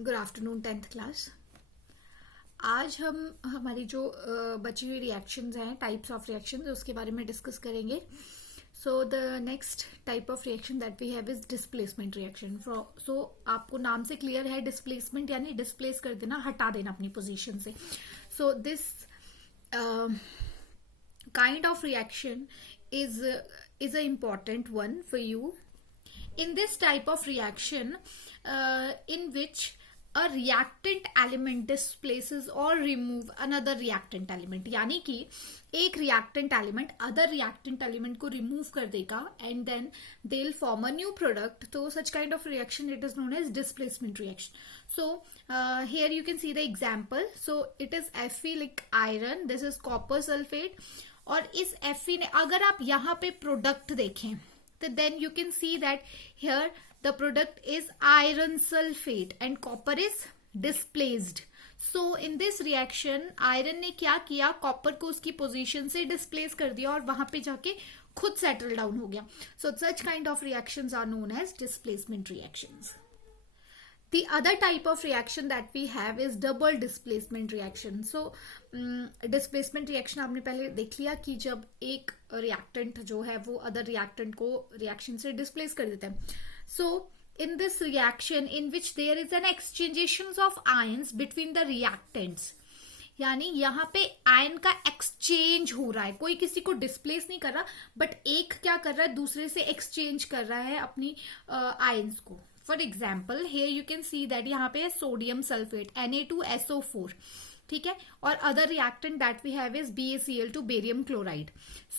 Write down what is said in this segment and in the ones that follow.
Good afternoon 10th class. आज हम हमारी जो बची हुई रिएक्शंस हैं, टाइप्स ऑफ रिएक्शंस, उसके बारे में डिस्कस करेंगे। So the next type of reaction that we have is displacement reaction. So आपको नाम से क्लियर है, डिस्प्लेसमेंट यानी डिस्प्लेस कर देना, हटा देना अपनी पोजीशन से। So this kind of reaction is an important one for you. In this type of reaction, in which a reactant element displaces or remove another reactant element, यानी कि एक reactant element other reactant element को remove कर देगा and then they'll form a new product. तो such kind of reaction it is known as displacement reaction. So here you can see the example. So it is Fe like iron, this is copper sulfate. और इस Fe ने अगर आप यहाँ पे product देखें तो then you can see that here the product is iron sulfate and copper is displaced. So in this reaction iron ने क्या किया, कॉपर को उसकी पोजीशन से डिस्प्लेस कर दिया और वहां पे जाके खुद सेटल डाउन हो गया. So such kind of reactions are known as displacement reactions. The other type of reaction that we have is double displacement reaction. So displacement reaction आपने पहले देख लिया कि जब एक reactant जो है वो other reactant को reaction से displace कर देता है. So in this reaction in which there is an exchanges of ions between the reactants, यानी यहाँ पे आयन का एक्सचेंज हो रहा है, कोई किसी को डिस्प्लेस नहीं कर रहा, बट एक क्या कर रहा है, दूसरे से एक्सचेंज कर रहा है अपनी आयन्स को. For example here you can see that यहाँ पे सोडियम सल्फेट Na2SO4, ठीक है, और other reactant that we have is BaCl2 barium chloride.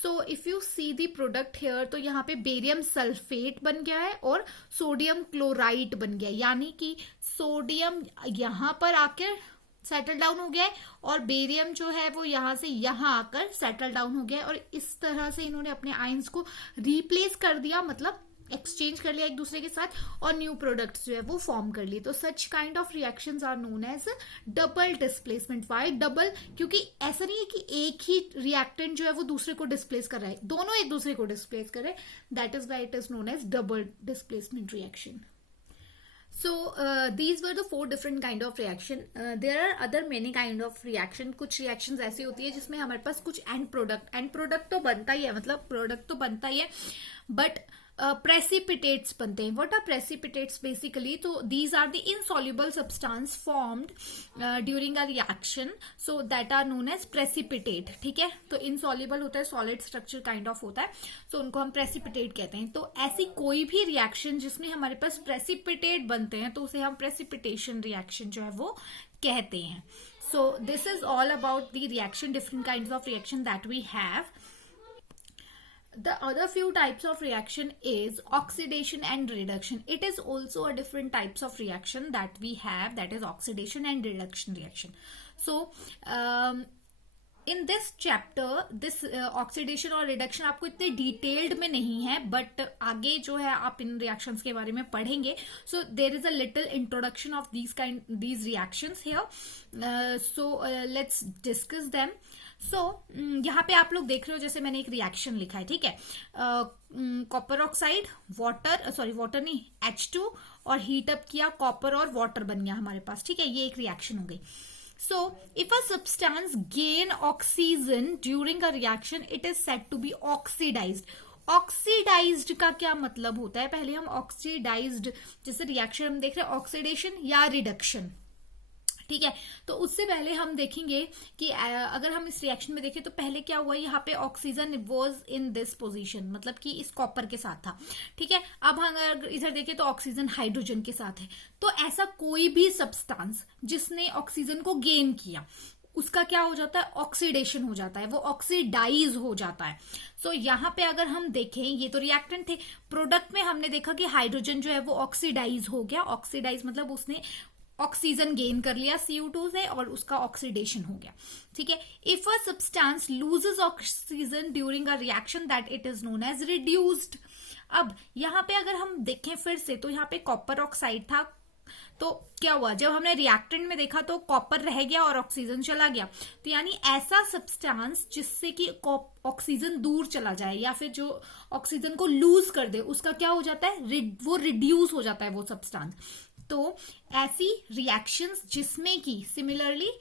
So if you see the product here तो यहाँ पे बेरियम सल्फेट बन गया है और सोडियम क्लोराइड बन गया है, यानी कि सोडियम यहाँ पर आकर सेटल डाउन हो गया है और बेरियम जो है वो यहाँ से यहाँ आकर सेटल डाउन हो गया है, और इस तरह से इन्होंने अपने आयंस को रिप्लेस कर दिया, मतलब एक्सचेंज कर लिया एक दूसरे के साथ और न्यू प्रोडक्ट्स जो है वो फॉर्म कर लिए. तो such kind of reactions are known as double displacement. Why double? क्योंकि ऐसा नहीं है कि एक ही रिएक्टेंट जो है वो दूसरे को डिस्प्लेस कर रहा है, दोनों एक दूसरे को डिस्प्लेस कर रहे हैं. That is why it is known as double displacement reaction. So these were the 4 different kind of reaction. There are other many kind of reaction. कुछ reactions ऐसी होती है जिसमें हमारे पास कुछ end product तो बनता ही है, मतलब product तो बनता ही है, but precipitates बनते हैं. What are precipitates basically? तो these are the insoluble substance formed during a reaction, so that are known as precipitate. ठीक है, तो insoluble होता है, solid structure kind of होता है, so उनको हम precipitate कहते हैं. तो ऐसी कोई भी reaction जिसमें हमारे पास precipitate बनते हैं तो उसे हम precipitation reaction जो है वो कहते हैं. So this is all about the reaction, different kinds of reaction that we have. The other few types of reaction is oxidation and reduction. It is also a different types of reaction that we have, that is oxidation and reduction reaction. So in this chapter this oxidation और reduction आपको इतने detailed में नहीं है, but आगे जो है आप इन रिएक्शंस के बारे में पढ़ेंगे. So there is a little introduction of these reactions here. So let's discuss them. So यहाँ पे आप लोग देख रहे हो, जैसे मैंने एक रिएक्शन लिखा है, ठीक है, कॉपर ऑक्साइड, वाटर नहीं, H2 और हीट अप किया, कॉपर और वाटर बन गया हमारे पास, ठीक है, ये एक रिएक्शन हो गई. So if a substance gain oxygen during a reaction, it is said to be oxidized. Oxidised का क्या मतलब होता है? पहले हम ऑक्सीडाइज्ड, जैसे रिएक्शन हम देख रहे हैं, ऑक्सीडेशन या रिडक्शन, ठीक है, तो उससे पहले हम देखेंगे कि अगर हम इस रिएक्शन में देखें तो पहले क्या हुआ, यहाँ पे oxygen was in this position, मतलब कि इस कॉपर के साथ था, ठीक है. अब हम अगर इधर देखें तो ऑक्सीजन हाइड्रोजन के साथ है. तो ऐसा कोई भी सब्सटेंस जिसने ऑक्सीजन को गेन किया उसका क्या हो जाता है, ऑक्सीडेशन हो जाता है, वो ऑक्सीडाइज हो जाता है. सो यहाँ पे अगर हम देखें, ये तो रिएक्टेंट थे, प्रोडक्ट में हमने देखा कि हाइड्रोजन जो है वो ऑक्सीडाइज हो गया. ऑक्सीडाइज मतलब उसने ऑक्सीजन गेन कर लिया CO2 से और उसका ऑक्सीडेशन हो गया, ठीक है. If a substance loses oxygen during a reaction that it is known as reduced. अब यहाँ पे अगर हम देखें फिर से, तो यहाँ पे कॉपर ऑक्साइड था, तो क्या हुआ, जब हमने रिएक्टेंट में देखा तो कॉपर रह गया और ऑक्सीजन चला गया. तो यानी ऐसा सब्सटेंस जिससे कि ऑक्सीजन दूर चला जाए या फिर जो ऑक्सीजन को लूज कर दे, उसका क्या हो जाता है, वो रिड्यूस हो जाता है वो सब्सटेंस. तो ऐसी रिएक्शंस जिसमें कि सिमिलरली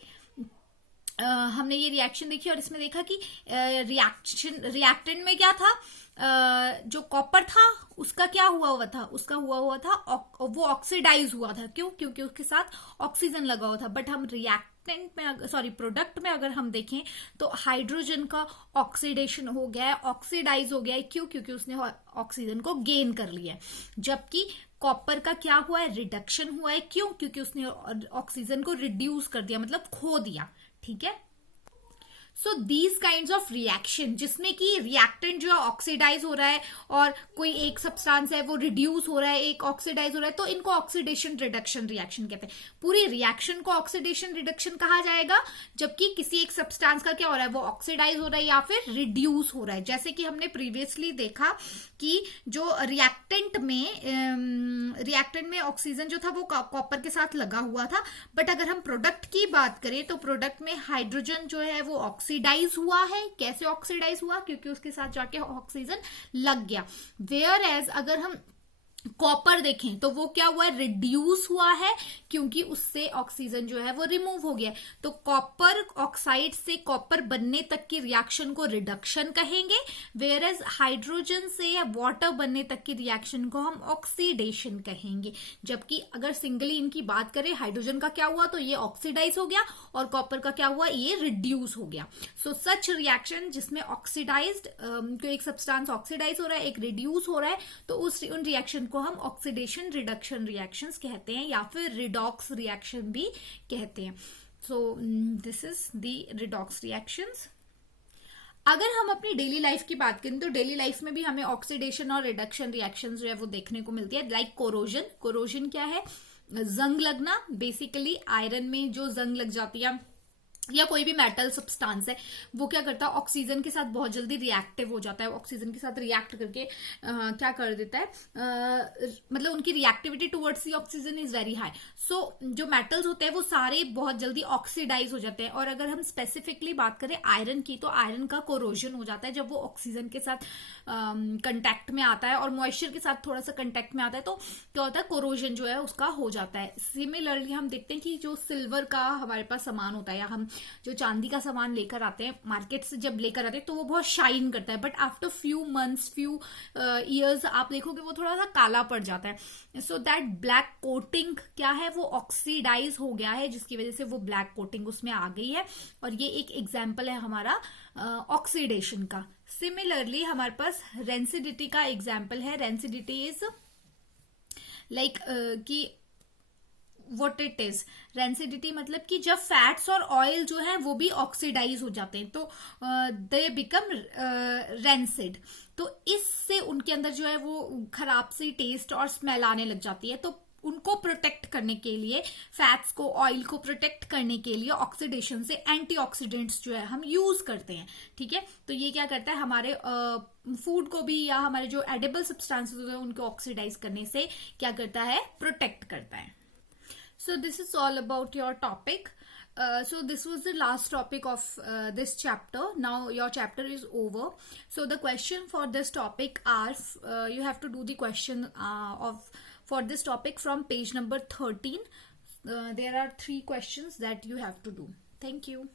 हमने ये रिएक्शन देखी और इसमें देखा कि रिएक्टेंट में क्या था, जो कॉपर था उसका क्या हुआ था, वो ऑक्सीडाइज हुआ था। क्यों? क्योंकि उसके साथ ऑक्सीजन लगा हुआ था। बट हम रिएक्टेंट में प्रोडक्ट में अगर हम देखें तो हाइड्रोजन का ऑक्सीडेशन हो गया है, ऑक्सीडाइज हो गया है। क्यों? क्योंकि उसने ऑक्सीजन को गेन कर लिया है। जबकि कॉपर का क्या हुआ है, रिडक्शन हुआ है। क्यों? क्योंकि उसने ऑक्सीजन को रिड्यूस कर दिया, मतलब खो दिया। ठीक है। So these kind of reaction जिसमें कि रिएक्टेंट जो है ऑक्सीडाइज हो रहा है और कोई एक सब्सटेंस है वो रिड्यूस हो रहा है, एक ऑक्सीडाइज हो रहा है, तो इनको ऑक्सीडेशन रिडक्शन रिएक्शन कहते हैं। पूरी रिएक्शन को ऑक्सीडेशन रिडक्शन कहा जाएगा जबकि किसी एक सब्सटेंस का क्या हो रहा है, वो ऑक्सीडाइज हो रहा है या फिर रिड्यूस हो रहा है। जैसे कि हमने प्रीवियसली देखा कि जो रिएक्टेंट में ऑक्सीजन जो था वो कॉपर के साथ लगा हुआ था। बट अगर हम प्रोडक्ट की बात करें तो प्रोडक्ट में हाइड्रोजन जो है वो ऑक्सीडाइज हुआ है। कैसे ऑक्सीडाइज हुआ? क्योंकि उसके साथ जाके ऑक्सीजन लग गया। वेयर एज अगर हम कॉपर देखें तो वो क्या हुआ है, रिड्यूस हुआ है, क्योंकि उससे ऑक्सीजन जो है वो रिमूव हो गया। तो कॉपर ऑक्साइड से कॉपर बनने तक की रिएक्शन को रिडक्शन कहेंगे, वेयर एज हाइड्रोजन से या वाटर बनने तक की रिएक्शन को हम ऑक्सीडेशन कहेंगे। जबकि अगर सिंगली इनकी बात करें, हाइड्रोजन का क्या हुआ तो ये ऑक्सीडाइज हो गया और कॉपर का क्या हुआ, ये रिड्यूस हो गया। सो सच रिएक्शन जिसमें ऑक्सीडाइज्ड एक सब्सटेंस ऑक्सीडाइज हो रहा है, एक रिड्यूस हो रहा है, तो उन रिएक्शन को हम ऑक्सीडेशन रिडक्शन रिएक्शंस कहते हैं या फिर रिडॉक्स रिएक्शन भी कहते हैं। So this is the redox reactions. अगर हम अपनी डेली लाइफ की बात करें तो डेली लाइफ में भी हमें ऑक्सीडेशन और रिडक्शन रिएक्शंस जो है वो देखने को मिलती है। लाइक कोरोजन क्या है, जंग लगना। बेसिकली आयरन में जो जंग लग जाती है या कोई भी मेटल सब्सटेंस है वो क्या करता है, ऑक्सीजन के साथ बहुत जल्दी रिएक्टिव हो जाता है। ऑक्सीजन के साथ रिएक्ट करके क्या कर देता है, मतलब उनकी reactivity towards the oxygen is very high. So जो मेटल्स होते हैं वो सारे बहुत जल्दी ऑक्सीडाइज हो जाते हैं। और अगर हम स्पेसिफिकली बात करें आयरन की तो आयरन का कोरोजन हो जाता है जब वो ऑक्सीजन के साथ कंटेक्ट में आता है और मॉइस्चर के साथ थोड़ा सा कंटेक्ट में आता है, तो क्या होता है, कोरोजन जो है उसका हो जाता है। सिमिलरली हम देखते हैं कि जो सिल्वर का हमारे पास सामान होता है या हम जो चांदी का सामान लेकर आते हैं मार्केट से, जब लेकर आते हैं तो वो बहुत शाइन करता है। But after few months few years आप देखोगे वो थोड़ा सा काला पड़ जाता है। सो दैट ब्लैक कोटिंग क्या है, वो ऑक्सीडाइज हो गया है जिसकी वजह से वो ब्लैक कोटिंग उसमें आ गई है। और ये एक एग्जाम्पल है हमारा ऑक्सीडेशन का। सिमिलरली हमारे पास रेंसिडिटी का एग्जाम्पल है। रेंसिडिटी इज लाइक कि व्हाट इट इज, रेंसिडिटी मतलब कि जब फैट्स और ऑयल जो है वो भी ऑक्सीडाइज हो जाते हैं तो दे बिकम रेंसिड। तो इससे उनके अंदर जो है वो खराब सी टेस्ट और स्मेल आने लग जाती है। तो उनको प्रोटेक्ट करने के लिए, फैट्स को, ऑयल को प्रोटेक्ट करने के लिए ऑक्सीडेशन से एंटीऑक्सीडेंट्स जो है हम यूज करते हैं। ठीक है, तो ये क्या करता है, हमारे फूड को भी या हमारे जो एडिबल सब्सटेंसेस होते हैं उनको ऑक्सीडाइज करने से क्या करता है, प्रोटेक्ट करता है। So this is all about your topic. So this was the last topic of this chapter. Now your chapter is over. So the question for this topic are you have to do the question for this topic from page number 13. There are 3 questions that you have to do. Thank you.